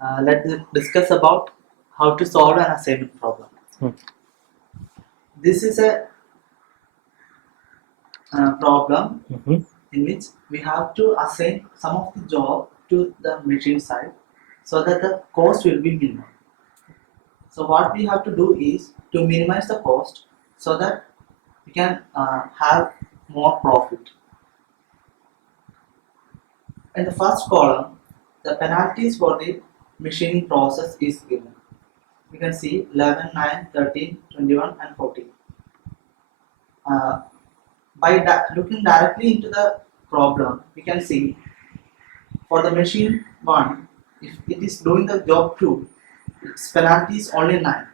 Let's discuss about how to solve an assignment problem. Hmm. This is a problem Mhm. in which we have to assign some of the job to the machine side so that the cost will be minimum. So what we have to do is to minimize the cost so that we can have more profit. In the first column, the penalties for the machining process is given. You can see 11, 9, 13, 21 and 14. Uh, by looking directly into the problem, we can see for the machine 1, if it is doing the job 2, its penalty is only 9.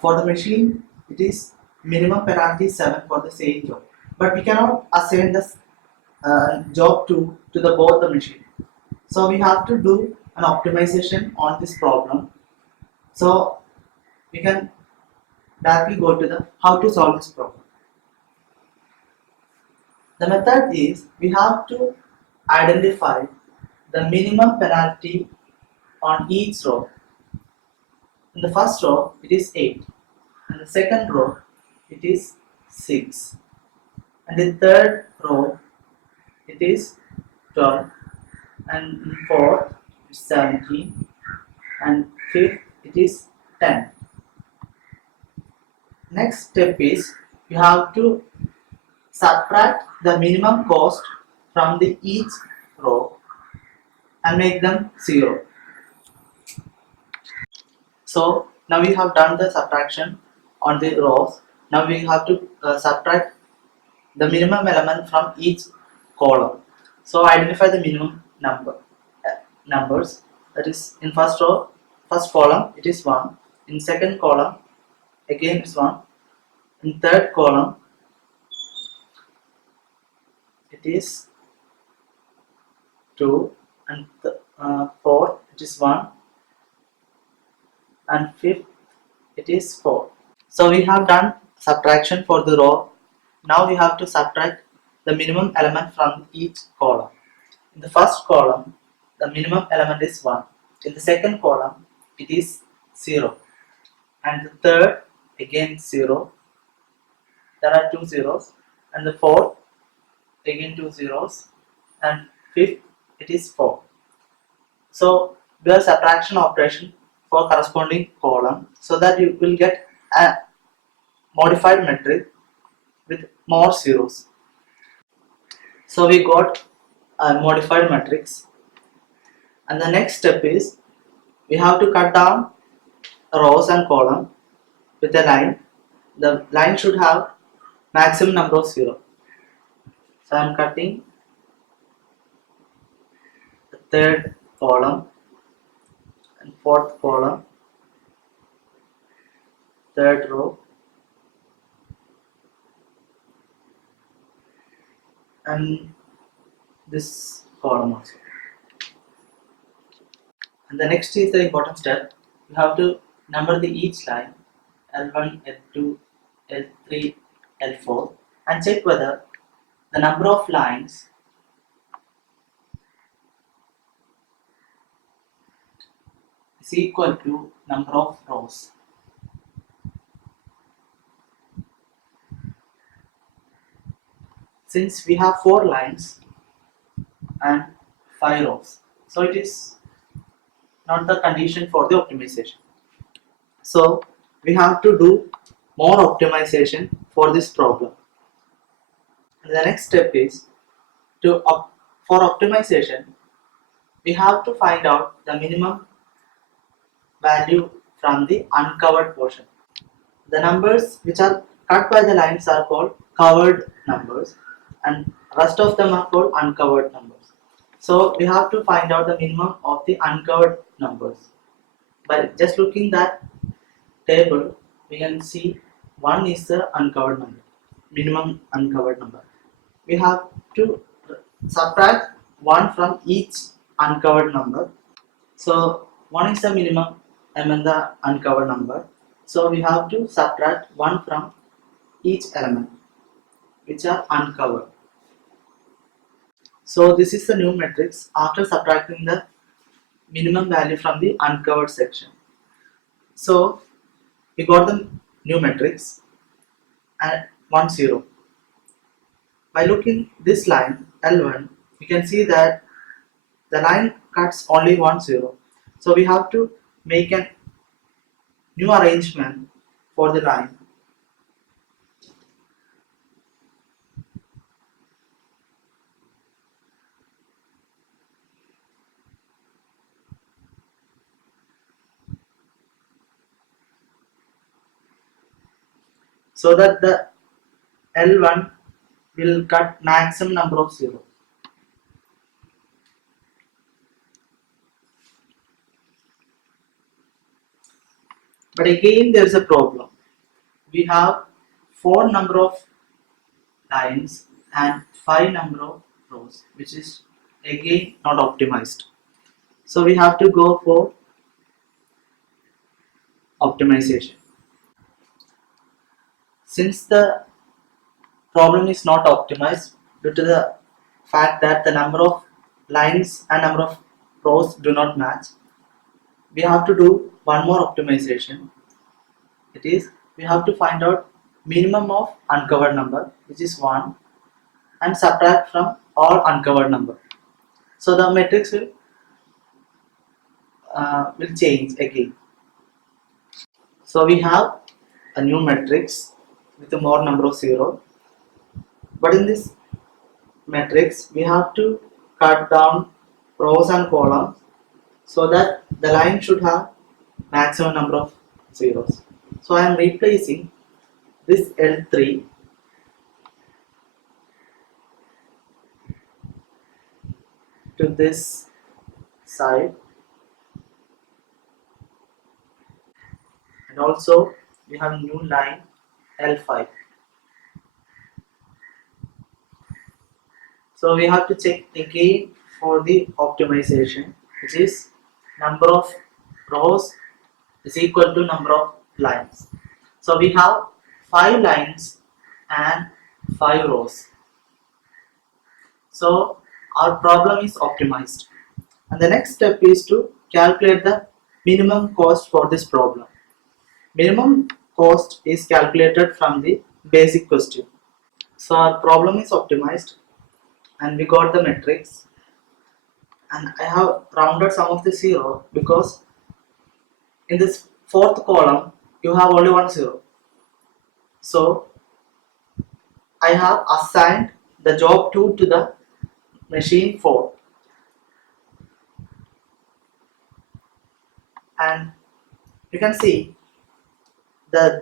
For the machine, it is minimum penalty 7 for the same job. But we cannot assign the job 2 to the both the machine. So we have to do an optimization on this problem. So we can directly go to the how to solve this problem. The method is we have to identify the minimum penalty on each row. In the first row it is 8, and the second row it is 6, and the third row it is 12, and in fourth it is 17, and fifth it is 10. Next step is you have to subtract the minimum cost from the each row and make them 0. So now we have done the subtraction on the rows. Now we have to subtract the minimum element from each column. So identify the minimum numbers. That is in first row, first column it is 1. In second column again it's 1. In third column it is 2, and fourth it is 1, and fifth it is 4. So we have done subtraction for the row. Now we have to subtract the minimum element from each column. In the first column, the minimum element is 1. In the second column, it is 0. And the third, again 0. There are 2 zeros. And the fourth, again 2 zeros. And fifth, it is 4. So do a subtraction operation for corresponding column so that you will get a modified matrix with more zeros. So we got a modified matrix, and the next step is we have to cut down rows and column with a line. The line should have maximum number of 0. So I am cutting the third column and fourth column, third row, and this column also. And the next is the important step. You have to number the each line L1, L2, L3, L4 and check whether the number of lines is equal to number of rows. Since we have 4 lines and 5 rows, so it is not the condition for the optimization. So we have to do more optimization for this problem. And the next step is for optimization we have to find out the minimum value from the uncovered portion. The numbers which are cut by the lines are called covered numbers, and rest of them are called uncovered numbers. So we have to find out the minimum of the uncovered numbers. By just looking that table, we can see 1 is the uncovered number, minimum uncovered number. We have to subtract 1 from each uncovered number. So 1 is the minimum and the uncovered number. So we have to subtract 1 from each element which are uncovered. So this is the new matrix after subtracting the minimum value from the uncovered section. So we got the new matrix and 1 0. By looking this line L1, we can see that the line cuts only 1 0. So we have to make a new arrangement for the line. So that the L1 will cut maximum number of 0. But again there is a problem. We have 4 number of lines and 5 number of rows, which is again not optimized. So we have to go for optimization. Since the problem is not optimized due to the fact that the number of lines and number of rows do not match, we have to do one more optimization. It is, we have to find out minimum of uncovered number, which is 1, and subtract from all uncovered number. So the matrix will change again. So we have a new matrix with a more number of 0, but in this matrix we have to cut down rows and columns so that the line should have maximum number of zeros. So I am replacing this L3 to this side, and also we have new line L5. So we have to check again for the optimization, which is number of rows is equal to number of lines. So we have 5 lines and 5 rows. So our problem is optimized. And the next step is to calculate the minimum cost for this problem. Minimum cost is calculated from the basic question. So our problem is optimized and we got the matrix, and I have rounded some of the 0 because in this fourth column you have only 1 0. So I have assigned the job 2 to the machine 4, and you can see the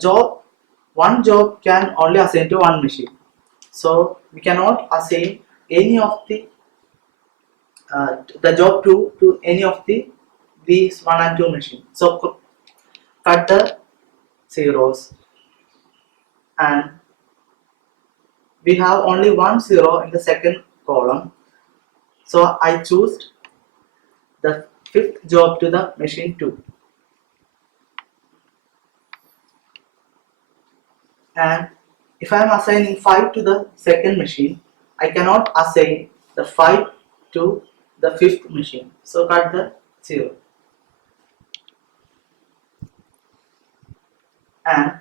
one job can only assign to one machine. So we cannot assign any of the job 2 to any of these 1 and 2 machine. So cut the zeros, and we have only 1 0 in the second column. So I choose the fifth job to the machine 2. And if I am assigning 5 to the second machine, I cannot assign the 5 to the fifth machine. So cut the 0. And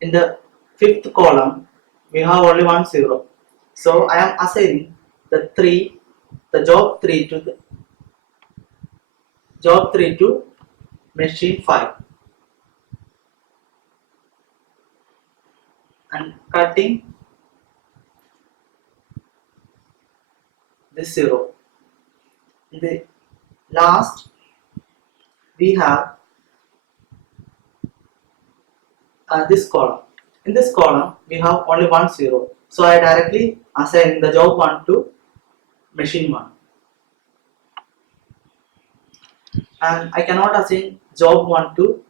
in the fifth column, we have only 1 0. So I am assigning the job 3 to machine 5, and cutting this 0. In the last, we have this column. In this column, we have only 1 0. So I directly assign the job 1 to machine 1. And I cannot assign job 1 to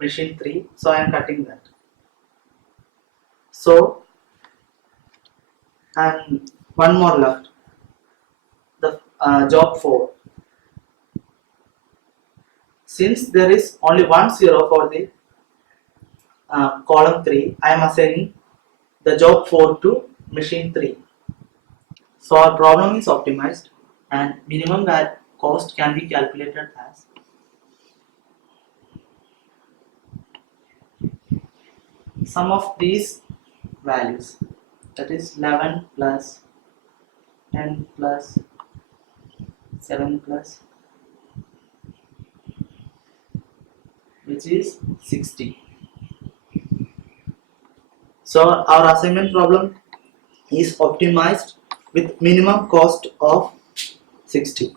machine 3. So I am cutting that. So, and one more left, the job 4. Since there is only 1 0 for the column 3, I am assigning the job 4 to machine 3. So our problem is optimized, and cost can be calculated as sum of these values, that is 11 plus 10 plus 7 plus, which is 60. So our assignment problem is optimized with minimum cost of 60.